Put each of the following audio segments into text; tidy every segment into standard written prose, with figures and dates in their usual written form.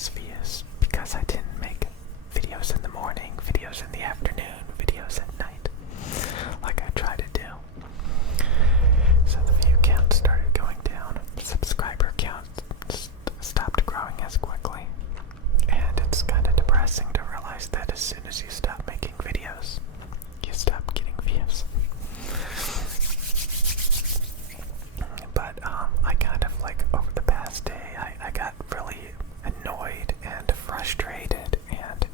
ridiculous views because I didn't make videos in the morning, videos in the afternoon, videos at night, like I try to do. So the view count started going down. Subscriber count stopped growing as quickly. And it's kind of depressing to realize that as soon as you stop making videos, you stop getting views. But I kind of like over the past day, I got really annoyed and frustrated and,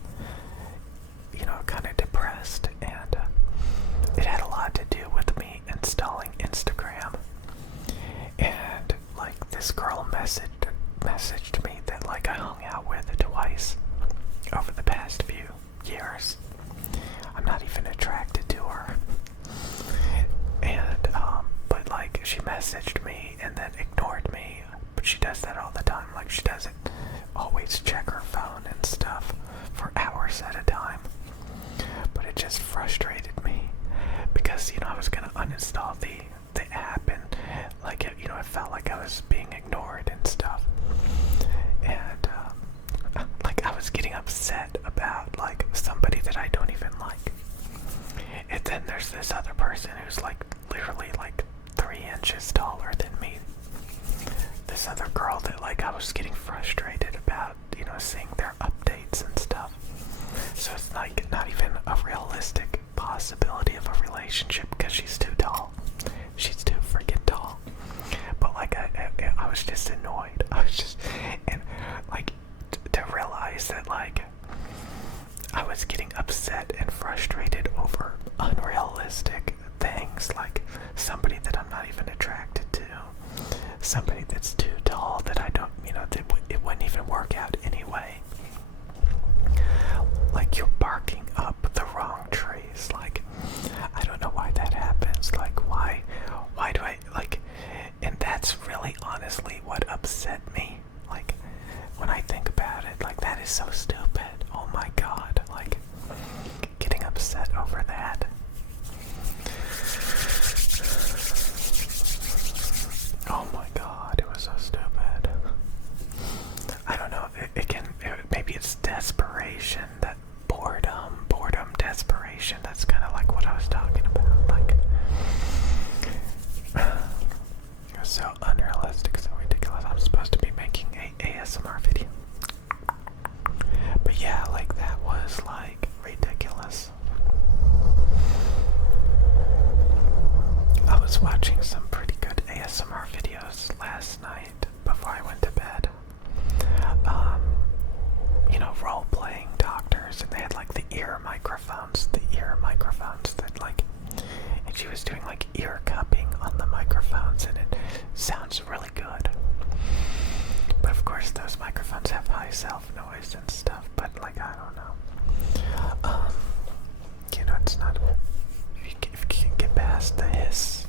kind of depressed. And it had a lot to do with me installing Instagram. And like this girl messaged me that like I hung out with twice over the past few years. I'm not even attracted to her. And but like she messaged me and then ignored me. But she does that all the time. Like she doesn't always check her phone and stuff for hours at a time. But it just frustrated me because I was gonna uninstall the app, and like it felt like I was being ignored and stuff. And like I was getting upset about like somebody that I don't even like. And then there's this other person who's like literally like 3 inches taller than me. This other girl that like I was getting frustrated about, seeing their updates and stuff. So it's like not even a realistic possibility of a relationship because she's too tall. She's too freaking tall. But like I was just annoyed. And like to realize that like I was getting upset and frustrated over unrealistic things, like somebody that I'm not even attracted to, somebody that's too tall that I don't, it wouldn't even work out anyway. Like you're barking up the wrong trees. Like I don't know why that happens. Like why do I like? And that's really honestly what upset me. Like when I think about it, like that is so stupid. Oh my god, like getting upset over that. Oh my god, it was so stupid. I don't know, maybe it's desperation, that boredom, desperation. That's kind of like what I was talking about. Like, it was so unrealistic, so ridiculous. I'm supposed to be making a ASMR video. But yeah, like that was like ridiculous. I was watching some pretty good ASMR videos last night before I went to bed. Role-playing doctors, and they had like the ear microphones that like, and she was doing like ear cupping on the microphones, and it sounds really good. But of course those microphones have high self-noise and stuff, but like I don't know. It's not, if you can't get past the hiss.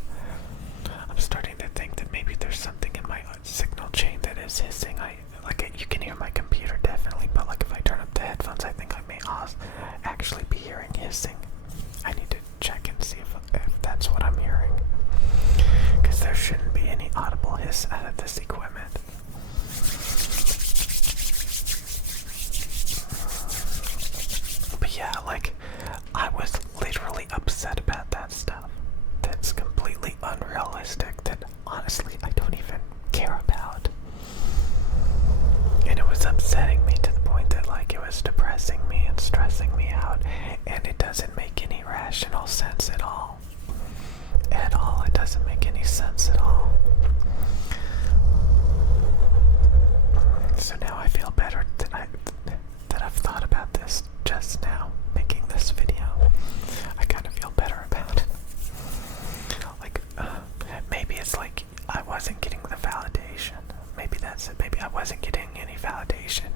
I'm starting to think that maybe there's something in my signal chain that is hissing. You can hear my computer definitely, but like if I turn up the headphones, I think I may actually be hearing hissing. I need to check and see if that's what I'm hearing, because there shouldn't be any audible hiss out of this equipment. But yeah, like I was literally upset about that stuff. That's completely unrealistic, that honestly I don't even care about. And it was upsetting me to the point that like it was depressing me and stressing me out, and it doesn't make any rational sense at all. It doesn't make any sense at all. So now I feel better that I've thought about this just now, making this video. I kind of feel better about it. Like, maybe it's like I wasn't getting the validation. Maybe that's it. Maybe I wasn't getting any validation,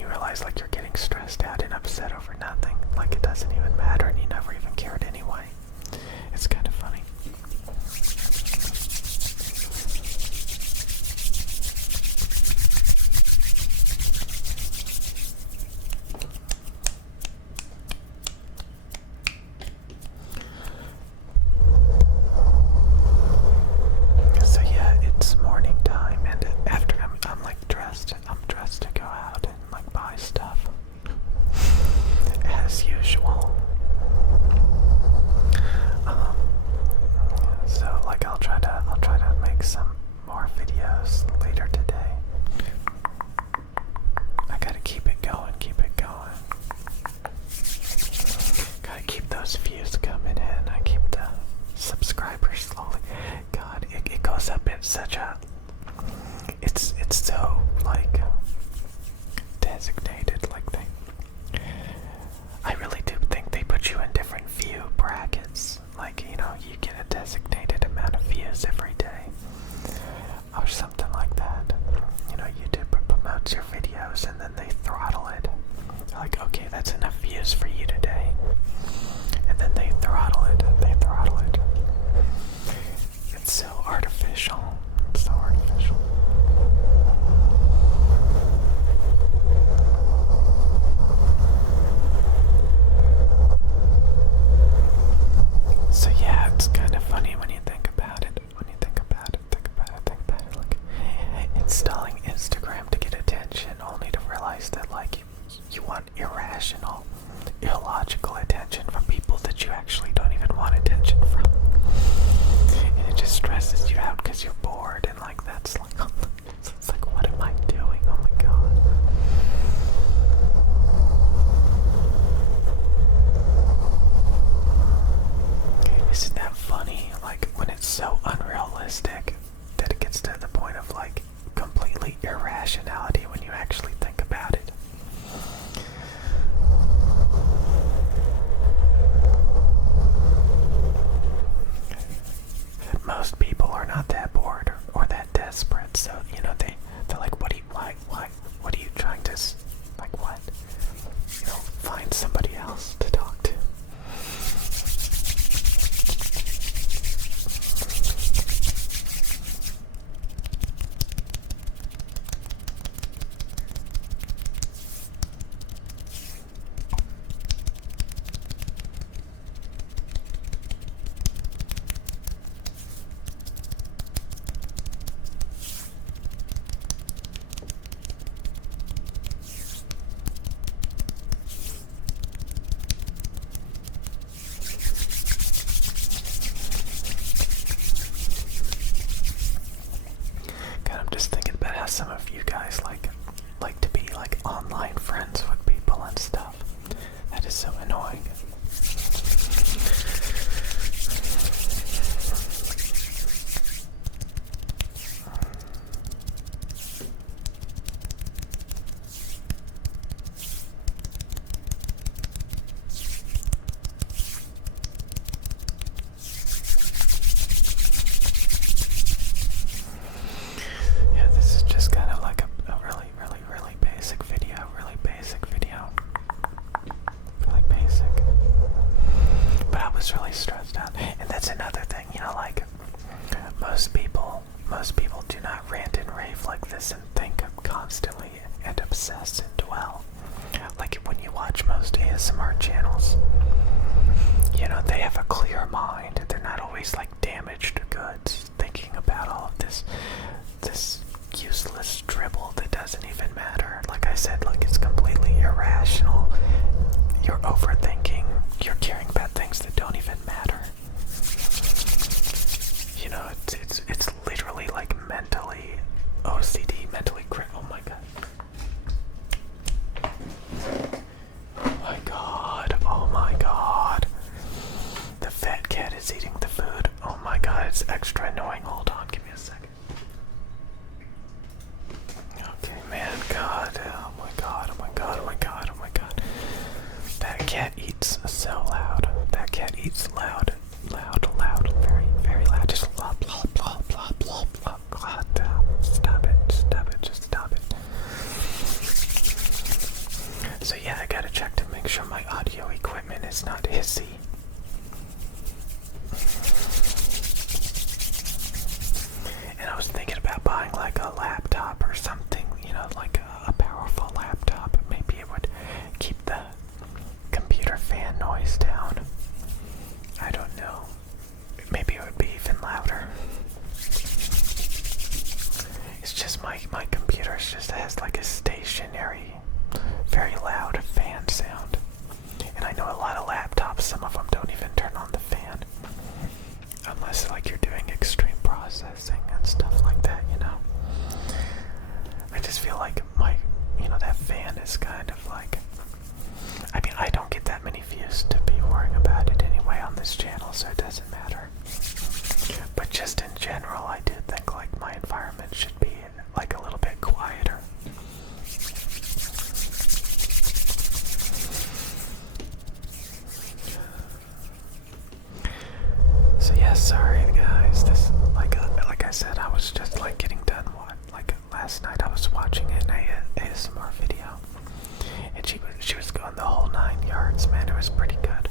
you realize like you're getting stressed out and upset over nothing. Like it doesn't even matter and you never even cared anyway. It's kind of funny. So yeah, it's morning time, and after I'm like dressed. I'm dressed to go out and like buy stuff as usual. So like I'll try to make some more videos later today. I gotta keep it going. Gotta keep those views coming in. I keep the subscribers slowly. God, it goes up in such a. It's so like designated like they. I really do think they put you in different view brackets. Like, you know, you get a designated amount of views every day. Or something like that. You know, YouTube promotes your videos and then they throttle it. They're like, okay, that's enough views for you today. And then they throttle it. It's so artificial. So yeah, it's kind of funny when you think about it. Think about it. Like installing Instagram to get attention, only to realize that like you want irrational, illogical attention from people that you actually don't even want attention from. And it just stresses you out because you're bored, and like that's like it's like, what am I doing? Oh my god. Isn't that funny? Like when it's so unrealistic that it gets to the point of like completely irrationality when you actually think about it. Most people are not that bored or that desperate, so you know they're like, what are you trying to like what? You know, find somebody else to talk to. Some of you guys like to be like online friends with people and stuff. That is so annoying. Really stressed out, and that's another thing, you know, like most people do not rant and rave like this and think constantly and obsess and dwell like when you watch most ASMR channels. You know, they have a clear mind. They're not always like damaged goods thinking about all of this useless dribble that doesn't even matter. Like I said, like it's completely irrational. You're overthinking. You're caring about things that don't even matter. You know, it's literally like mentally OCD, mentally critical. Oh my god. Oh my god. The fat cat is eating the food. Oh my god, it's extra annoying. Hold on, give me a second. Okay, man, god. make sure my audio equipment is not hissy. And I was thinking about buying like a laptop or something, you know, like a powerful laptop. Maybe it would keep the computer fan noise down. I don't know. Maybe it would be even louder. It's just my computer just has like a stationary, very loud fan sound. And I know a lot of laptops, some of them don't even turn on the fan. Unless like you're doing extreme processing and stuff like that, you know. I just feel like that fan is kind of like, I mean, I don't get that many views to be worrying about it anyway on this channel, so it doesn't matter. But just in general, I do think like my environment should be like a little bit quieter. So yeah, sorry guys. This like I said, I was just like getting done. Last night I was watching an ASMR video, and she was going the whole 9 yards. Man, it was pretty good.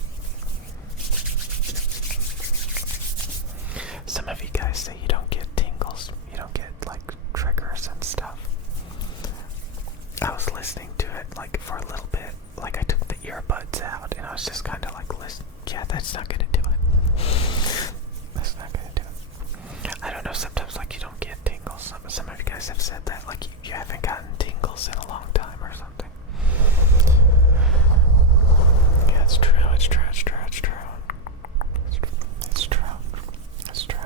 Some of you guys say you don't get tingles, you don't get like triggers and stuff. I was listening to it like for a little bit, like I took the earbuds out and I was just kind of like, listen, yeah, that's not gonna do it. That's not gonna do it. I don't know, sometimes like you don't get tingles. Some of you guys have said that, like you haven't gotten tingles in a long time or something. Yeah, it's true, it's true, it's true, it's true. It's true. It's true.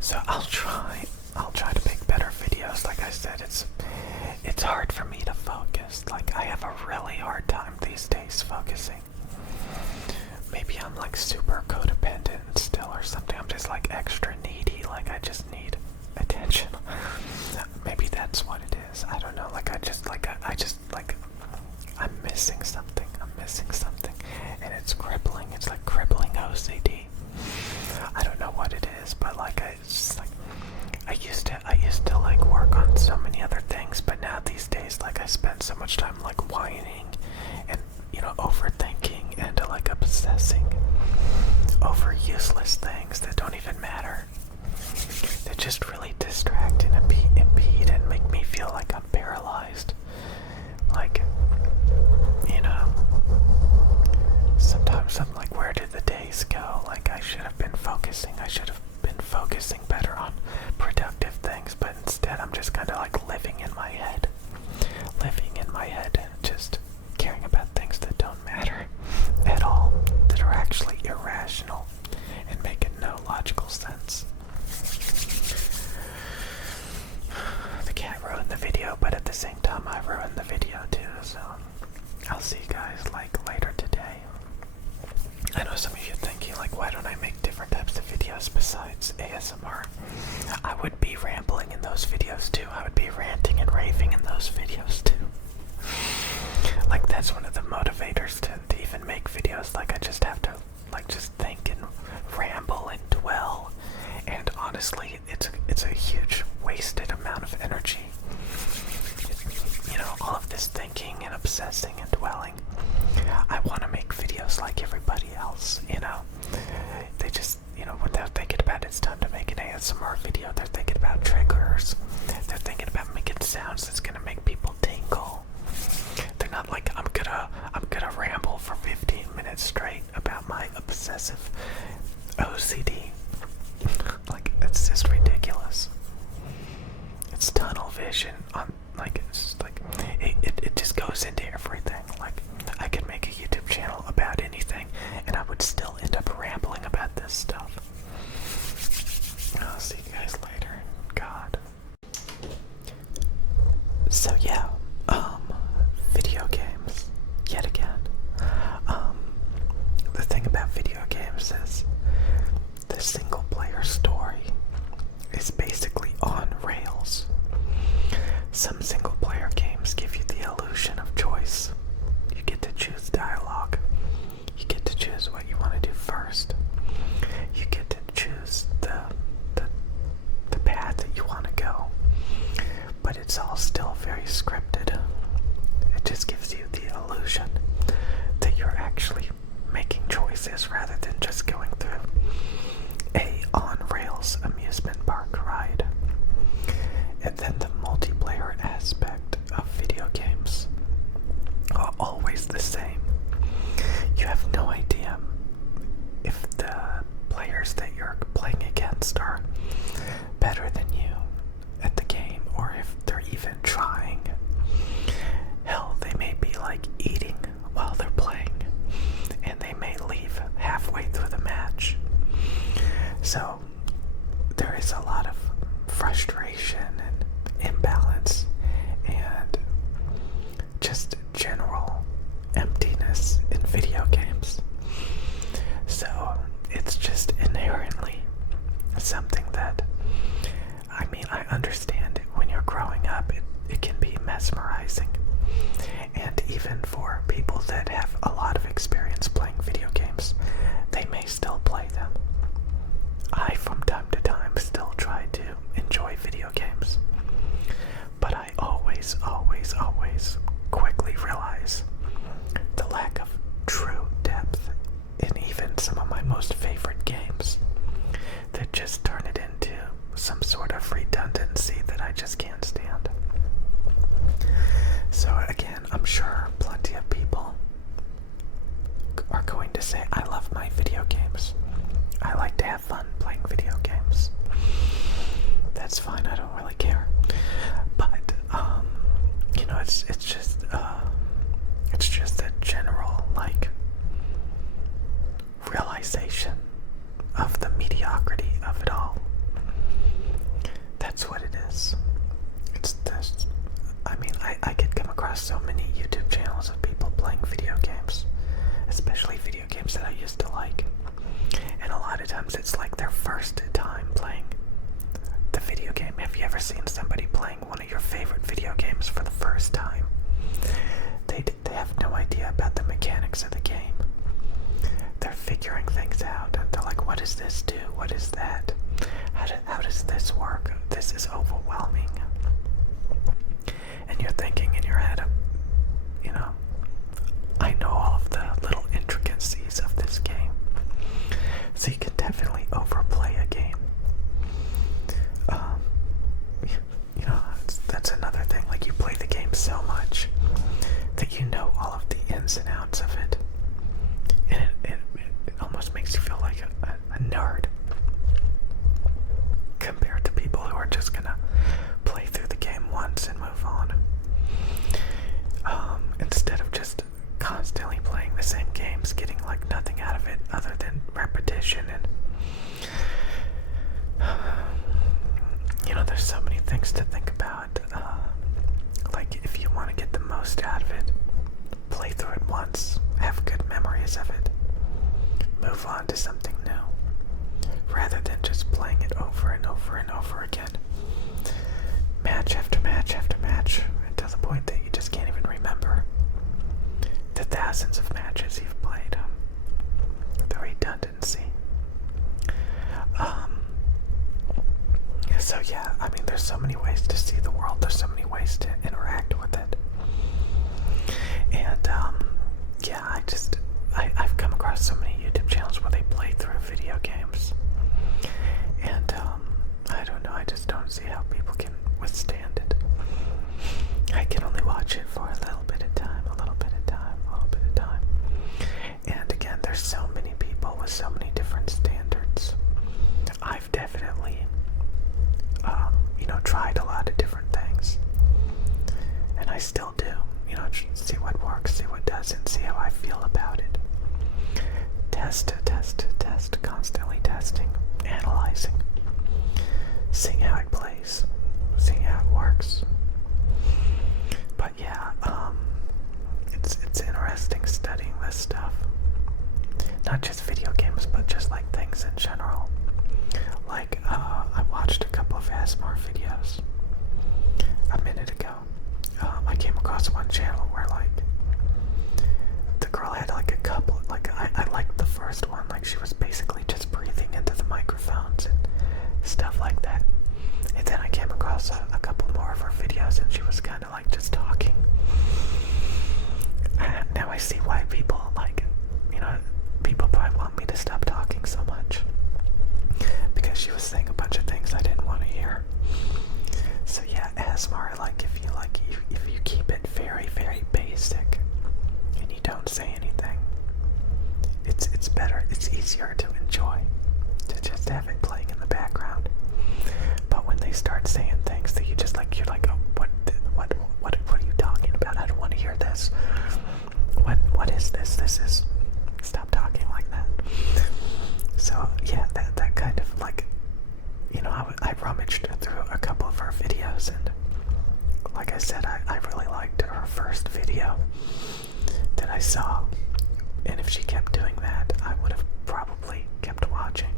So I'll try to make better videos. Like I said, it's hard for me to focus. Like I have a really hard time these days focusing. Maybe I'm like super codependent still or something. I'm just like extra needy. Like I just need attention. Maybe that's what it is. I don't know. Like I just like I'm missing something. I'm missing something, and it's crippling. It's like crippling OCD. I don't know what it is, but like it's just like I used to like work on so many other things, but now these days like I spend so much time like whining and overthinking and like obsessing over useless things that don't even matter. They just really distract and impede and make me feel like I'm paralyzed. Like, sometimes I'm like, where did the days go? Like I should have been focusing. I should have been focusing better on productive things, but instead I'm just kind of like living in my head and just caring about things that don't matter at all, that are actually irrational and making no logical sense. The cat ruined the video, but at the same time I ruined the video too, so I'll see you guys like later today. I know some of you are thinking like, why don't I make different types of videos besides ASMR? I would be rambling in those videos too. I would be ranting and raving in those videos too. Like that's one of the motivators to even make videos. Like I just have to like just think and ramble and dwell, and honestly it's a huge wasted amount of energy. All of this thinking and obsessing and dwelling. I want to make videos like everybody else, They just, when they're thinking about it's time to make an ASMR video, they're thinking about triggers. They're thinking about making sounds that's gonna make people tingle. They're not like, I'm gonna ramble for 15 minutes straight about my obsessive OCD. Like, it's just ridiculous. It's tunnel vision on, like, it's just like, it just goes into everything. Like, I could make a YouTube channel about anything, and I would still end up rambling about this stuff. I'll see you guys later. God. So yeah, video games, yet again. The thing about video games is the single player story is basically on rails. Some single player games give you the illusion of choice. You get to choose dialogue. You get to choose what you want to do first. You get to choose the path that you want to go. But it's all still very scripted. it just gives you the illusion that you're actually making choices rather than just going through a on-rails amusement park ride. And then the multiplayer aspect of video games are always the same. You have no idea if the players that you're playing against are better than you at the game, or if they're even trying. Hell, they may be like eating while they're playing, and they may leave halfway through the match. So there is a lot of frustration and imbalance and just general emptiness in video games. So it's just inherently something that, I mean, I understand it when you're growing up, it can be mesmerizing. And even for people that have a lot of experience playing video games, they may still play them. I, from time to time, still try to enjoy video games. But I always quickly realize the lack of true depth in even some of my most favorite games that just turn it into some sort of redundancy that I just can't stand. So again, I'm sure plenty of people are going to say, I love my video games. I like to have fun playing video games. That's fine, I don't really care. But, you know, it's just a general, like, realization of the mediocrity of it all. That's what it is. It's this. I mean, I could come across so many YouTube channels of people playing video games, especially video games that I used to like. And a lot of times it's like their first time playing the video game. Have you ever seen somebody playing one of your favorite video games for the first time? They have no idea about the mechanics of the game. They're figuring things out. They're like, what does this do? What is that? How does this work? This is overwhelming. And you're thinking in your head, you know, I know all of the little intricacies of this game. So you can definitely overplay a game. You know, that's another thing. Like, you play the game so much that you know all of the ins and outs of it. And it almost makes you feel like a nerd compared to people who are just gonna play through the game once and move on. Instead of just constantly playing the same games, getting like nothing out of it other than repetition. And you know, there's so many things to think about. Like, if you want to get the most out of it, play through it once, have good memories of it, move on to something new, rather than just playing it over and over and over again, match after match after match, to the point that you just can't even remember the thousands of matches you've played. The redundancy. So yeah, I mean, there's so many ways to see the world, there's so many ways to interact with it. And yeah, I've come across so many YouTube channels where they play through video games. And I don't know, I just don't see how people can withstand it. I can only watch it for a little bit of time, a little bit of time, a little bit of time. And again, there's so many people with so many different standards. I've definitely, you know, tried a lot of different things. And I still do, you know, see what works, see what doesn't, see how I feel about it. Test, constantly testing, analyzing, seeing how it plays, seeing how it works. But yeah, it's interesting studying this stuff. Not just video games, but just like things in general. Like, I watched a couple of ASMR videos a minute ago. I came across one channel where, like, the girl had like a couple, like, I liked the first one, like she was basically just breathing into the microphones and stuff like that. And then I came across a couple more of her videos and she was kind of like just talking. people people probably want me to stop talking so much because she was saying a bunch of things I didn't want to hear. So yeah, ASMR, if you keep it very, very basic and you don't say anything, it's better, it's easier to enjoy, to just have it playing in the background. But when they start saying things that you're like, oh, what are you talking about? I don't want to hear this. What is this? This is, stop talking like that. So yeah, that kind of I rummaged through a couple of her videos, and like I said, I really liked her first video that I saw, and if she kept doing that, I would have probably kept watching.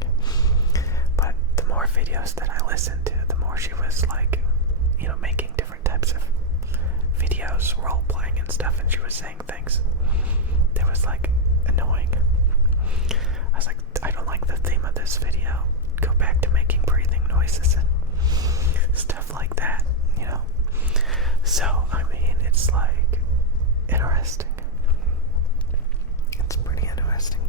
But the more videos that I listened to, the more she was making different types of videos, role playing and stuff, and she was saying things that was annoying. I was like, I don't like the theme of this video. Go back to making breathing noises and stuff like that, So, I mean, it's interesting. It's pretty interesting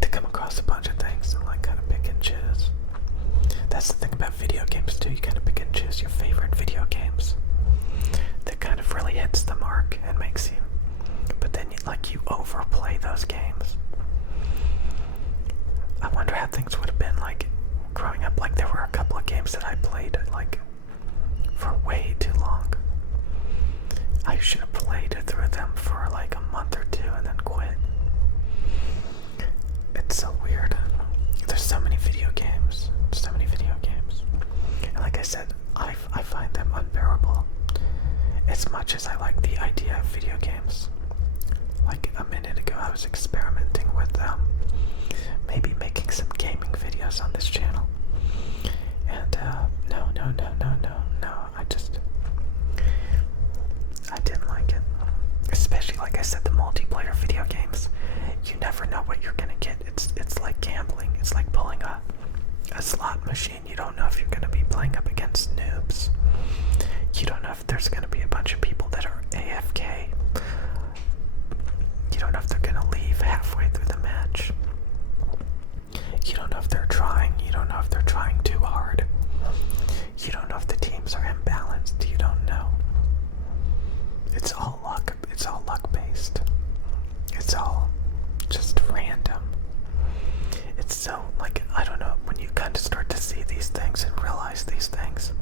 to come across a bunch of things and kind of pick and choose. That's the thing about video games too, you kind of pick and choose your favorite video games that kind of really hits the mark and makes you, but then you overplay those games. I wonder how things would have been growing up. There were a couple of games that I played for way too long. I should have played through them for a month or two and then quit. It's so weird. There's so many video games. And like I said, I find them unbearable. As much as I like the idea of video games. A minute ago I was experimenting with maybe making some gaming videos on this channel. And no. I didn't like it. Especially, like I said, the multiplayer video games. You never know what you're gonna get. It's like gambling. It's like pulling a slot machine. You don't know if you're gonna be playing up against noobs. You don't know if there's gonna be a bunch of people that are AFK. You don't know if they're gonna leave halfway through the match. You don't know if they're trying. You don't know if they're trying too hard. You don't know if the teams are imbalanced. You don't know. It's all luck. It's all luck based. It's all just random. It's so I don't know, when you kind of start to see these things and realize these things,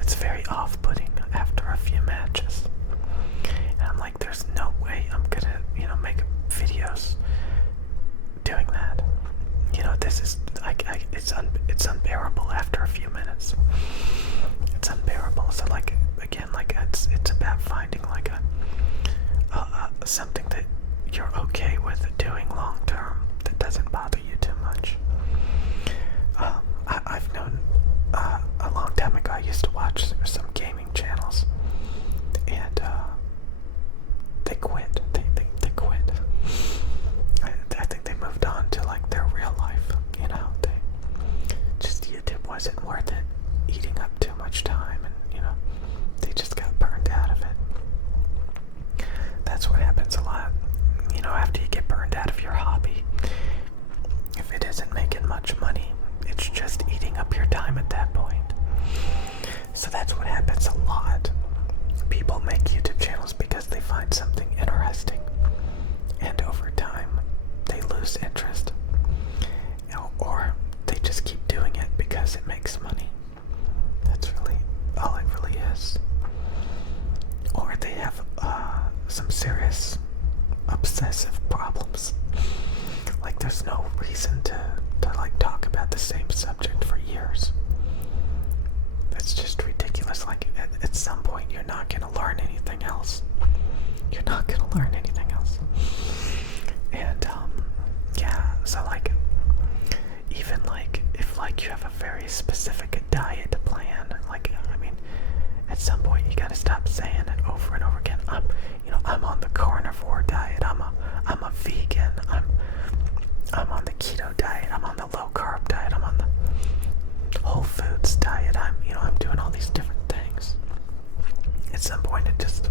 it's very off-putting after a few matches. And I'm like, there's no way I'm gonna, make videos doing that. This is, it's unbearable after a few minutes. It's unbearable. So again, it's about finding something that you're okay with doing long term that doesn't bother you too much. I've known a long time ago I used to watch some gaming channels, and they quit. They quit. I think they moved on to their real life. YouTube wasn't worth it, eating up too much time, and they just got burned out of it. That's what happens a lot. After you get burned out of your hobby, if it isn't making much money, it's just eating up your time at that point. So that's what happens a lot. People make YouTube channels because they find something interesting, and over time they lose interest, or they just keep doing it because it makes money. That's really all it really is. Or they have some serious obsessive problems. There's no reason to talk about the same subject for years. That's just ridiculous. At some point you're not gonna learn anything else. You're not gonna learn anything else. And yeah, so even if you have a very specific diet plan, at some point you gotta stop saying it over and over again. I'm on the carnivore diet. I'm a vegan. I'm on the keto diet. I'm on the low carb diet. I'm on the whole foods diet. I'm doing all these different things. At some point, it just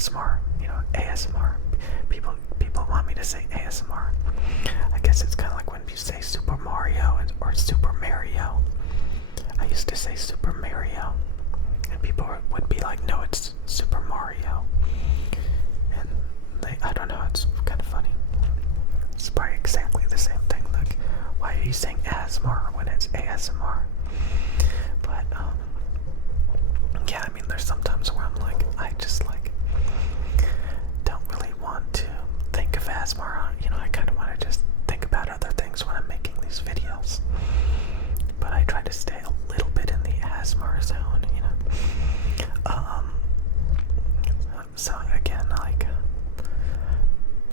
ASMR, ASMR. People want me to say ASMR. I guess it's kind of like when you say Super Mario or Super Mario. I used to say Super Mario, and people would be like, no, it's Super Mario. And I don't know, it's kind of funny. It's probably exactly the same thing. Like, why are you saying ASMR when it's ASMR? But, yeah, I mean, there's sometimes where I'm like, I just, like, don't really want to think of ASMR. I kind of want to just think about other things when I'm making these videos. But I try to stay a little bit in the ASMR zone, So again, like,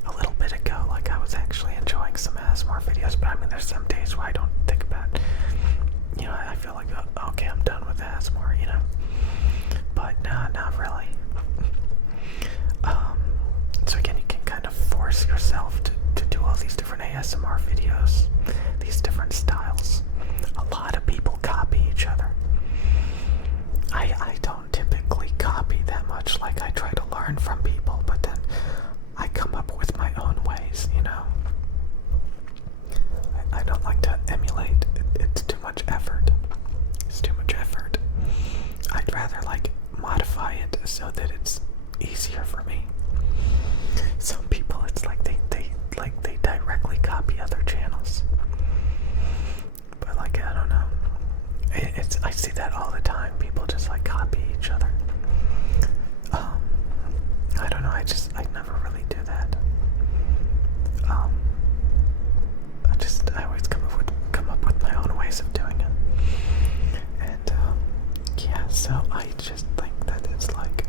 a little bit ago, like, I was actually enjoying some ASMR videos, but I mean, there's some days where I don't think about, I feel like, okay, I'm done with ASMR, but no, not really. So again, you can kind of force yourself to do all these different ASMR videos, these different styles. A lot of people copy each other. I don't typically copy that much. Like, I try to learn from people, but then I come up with my own ways, I don't like to emulate. It's too much effort. It's too much effort. I'd rather, like, modify it so that it's easier for me. Some people, it's like they directly copy other channels. But, like, I don't know. I see that all the time. People just, like, copy each other. I don't know. I never really do that. I always come up with my own ways of doing it. And, yeah, so I just think that it's like,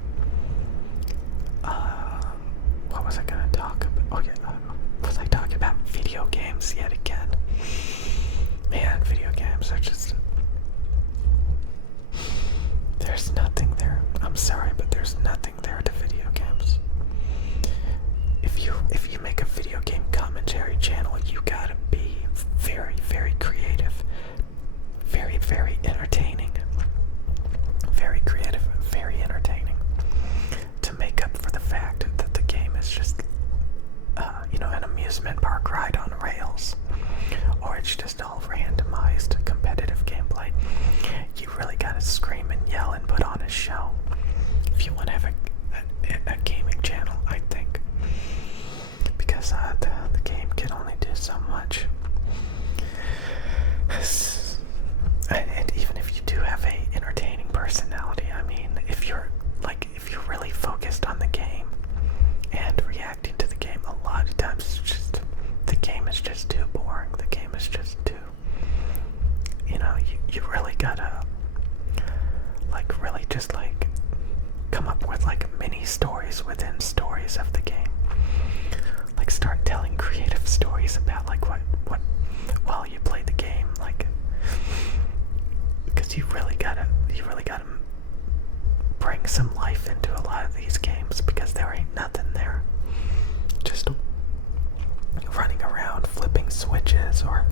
what was I gonna talk about? Oh, yeah, was I talking about video games yet again? Man, video games are just, there's nothing there. I'm sorry, but there's nothing there to video games. If you make a video game commentary channel, you gotta be very, very creative, very, very entertaining, very creative, very entertaining, to make up for the fact that the game is just, an amusement park ride on rails, or it's just all randomized competitive gameplay. You really gotta scream and yell and put on a show if you want to have a gaming channel, I think, because the game can only do so much. And even if you do have a entertaining personality, I mean, if you're really focused on the game and reacting to the game, a lot of times the game is just too boring. The game is just too, you really gotta, like, really just, like, come up with, like, mini stories within stories of the game. Like, start telling creative stories about, like, what while you play the game, like, because you really gotta bring some life into a lot of these games, because there ain't nothing there. Just running around flipping switches, or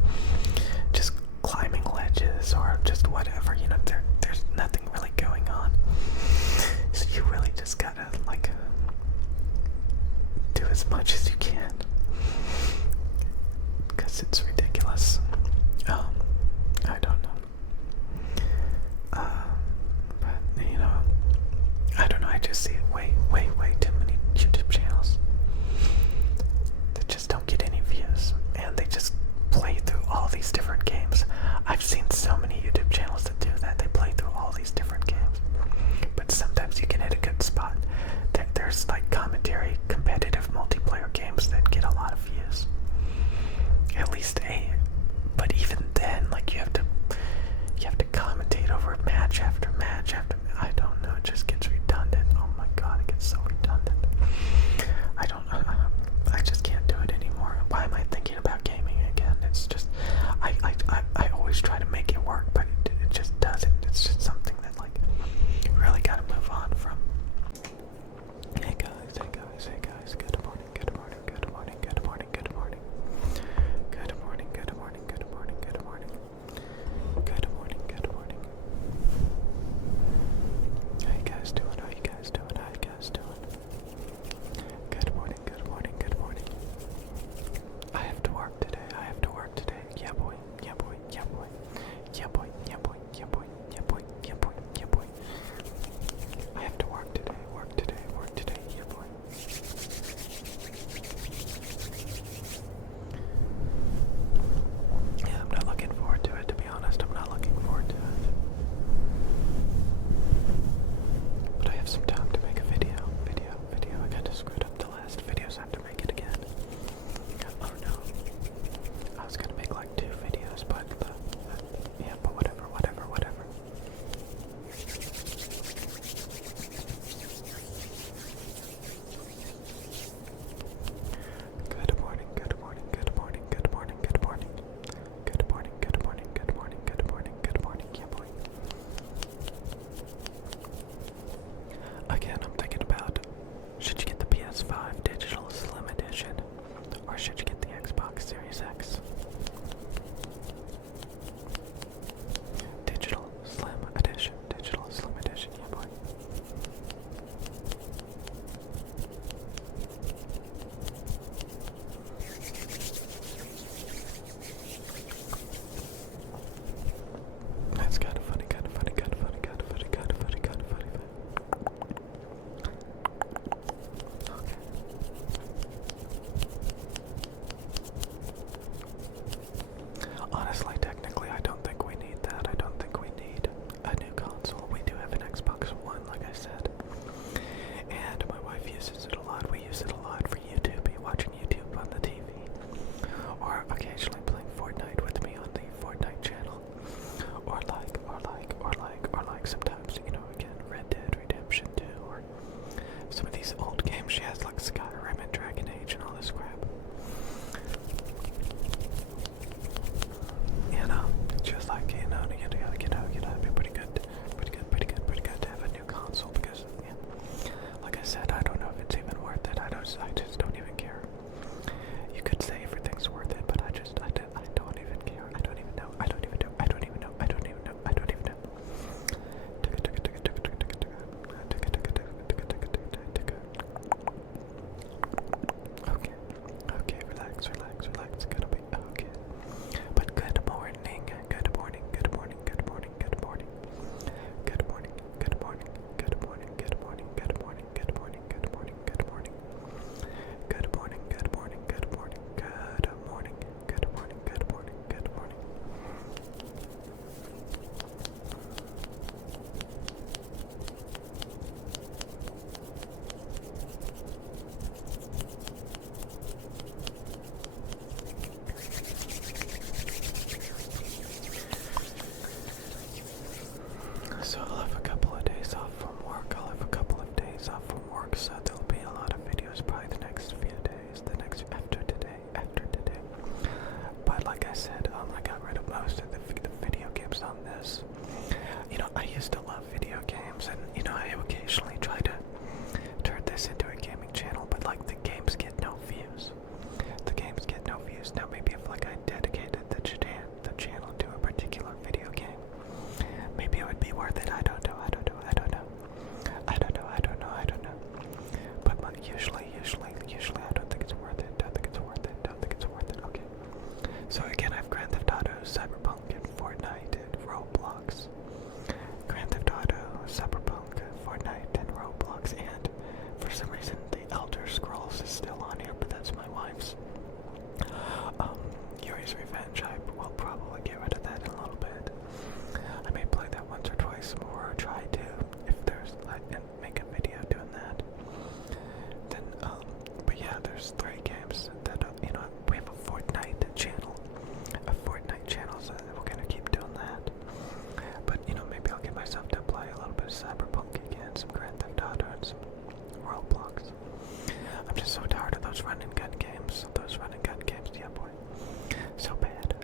just climbing ledges, or just whatever, there's nothing really going on. So you really just gotta, like, do as much as you can, because it's ridiculous. I don't know. But, I don't know, I just see way too many YouTube channels that just don't get any views, and they just play through all these different games. I've seen so many YouTube channels that do that. They play through all these different games, but sometimes you can hit a good spot. There's, like, commentary, competitive multiplayer games that get a lot of views. At least but even then, like, you have to commentate over match after match after. I don't know, it just gets redundant. Oh my god, it gets so redundant. again, I'm thinking about, should you get the PS5 Digital Slim Edition, or should you get the Xbox Series X? Digital Slim Edition, yeah boy. That's kind of funny, kind of funny, kind of funny, kind of funny, kind of funny, kind of funny. Okay. Honestly, technically, I don't think we need that. I don't think we need a new console. We do have an Xbox One, like I said. And my wife uses it a lot. We use it a lot for YouTube, watching YouTube on the TV. Or occasionally playing Fortnite with me on the Fortnite channel. Or like sometimes, you know, again, Red Dead Redemption 2, or some of these old games she has, like Skyrim and Dragon Age and all this crap. You know, just like, you know, it'd be pretty good to have a new console, because, yeah, like I said, I don't know if it's even worth it. I just don't even care. You could say everything's worth it, but I don't even care. I don't even know. Okay, relax. It's gonna be okay. But good morning. So I'll have a couple of days off from work. So there'll be a lot of videos probably the next few days, after today. But like I said, I got rid of most of the video games on this. You know, I used to love video games, and you know, I occasionally try to turn this into a gaming channel, but like the games get no views. Now maybe if like I dedicated the channel to a particular video game, maybe it would be worth it. I don't know. But usually I don't think it's worth it. Okay. So again, I have Grand Theft Auto, Cyberpunk, and Fortnite, and Roblox. Grand Theft Auto, Cyberpunk, Fortnite, and Roblox, and for some reason the Elder Scrolls is still on here, but that's my wife's. Yuri's Revenge, I will probably get rid of that in a little bit. I may play that once or twice more, or try to, if there's, and make a video doing that. Then, but yeah, there's 3 games that, you know, we have a Fortnite channel, so we're gonna keep doing that. But, you know, maybe I'll get myself to play a little bit of Cyberpunk again, some Grand Theft Auto, and some Roblox. I'm just so tired of those run and gun games, yeah boy. So bad.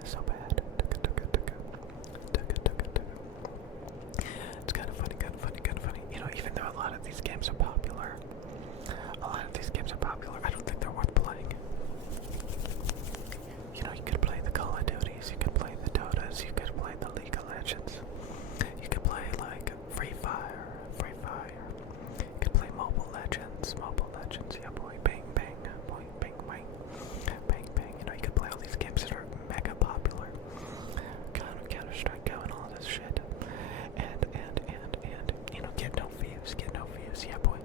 It's kind of funny. You know, even though a lot of these games are popular, I don't think they're worth playing. You know, you could play the Call of Duties, you could play the Dotas, you could play the League of Legends, you could play like Free Fire. You could play Mobile Legends, yeah boy. Bang, boy, bang. You know, you could play all these games that are mega popular. Counter-Strike, Go, and all this shit. And you know, get no views, yeah boy.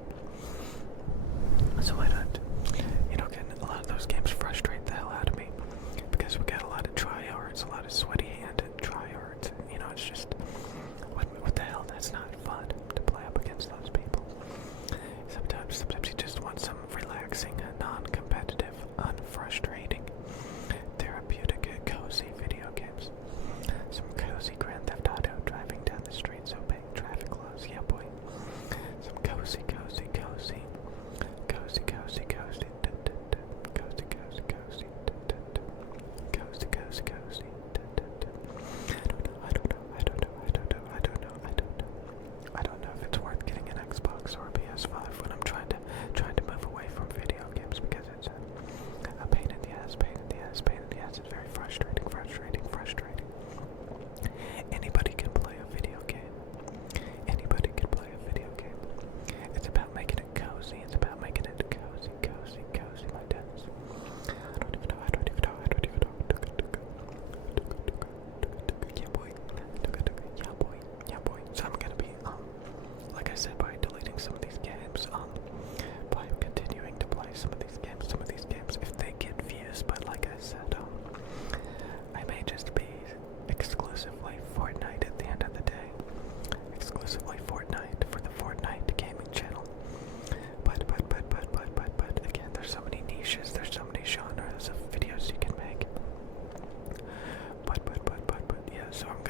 so I'm